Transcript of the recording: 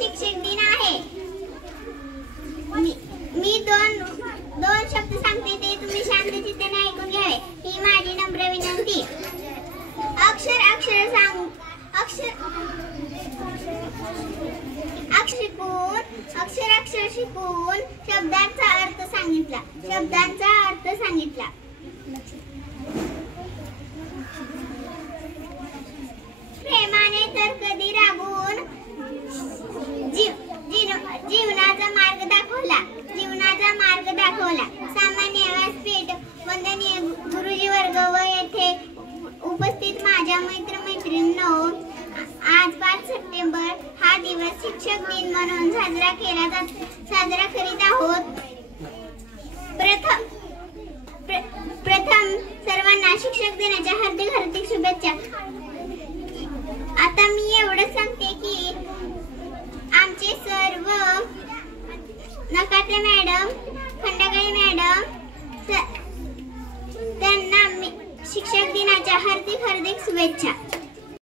शिक्षक दिन आहे। मी दोन शब्द सांगते, ते तुम्ही शांत चित्ताने ऐकून घ्यावे ही माझी नम्र विनंती। अक्षर शिकून शब्दांचा अर्थ सांगितला। प्रेमाने तर कधी रागून जीवनाचा मार्ग दाखवला। सामान्य व्यासपीठ, वंदनीय गुरुजी वर्ग व येथे उपस्थित माझ्या मैत्रिणींनो, आज 5 सप्टेंबर हा दिवस शिक्षक दिन म्हणून साजरा करीत आहोत। प्रथम सर्वांना शिक्षक दिनाच्या हार्दिक शुभेच्छा। आता मी एवढंच सांगते की आमचे सर्व नकाते मॅडम, खंडागळे मॅडम, त्यांना शिक्षक दिनाच्या हार्दिक शुभेच्छा।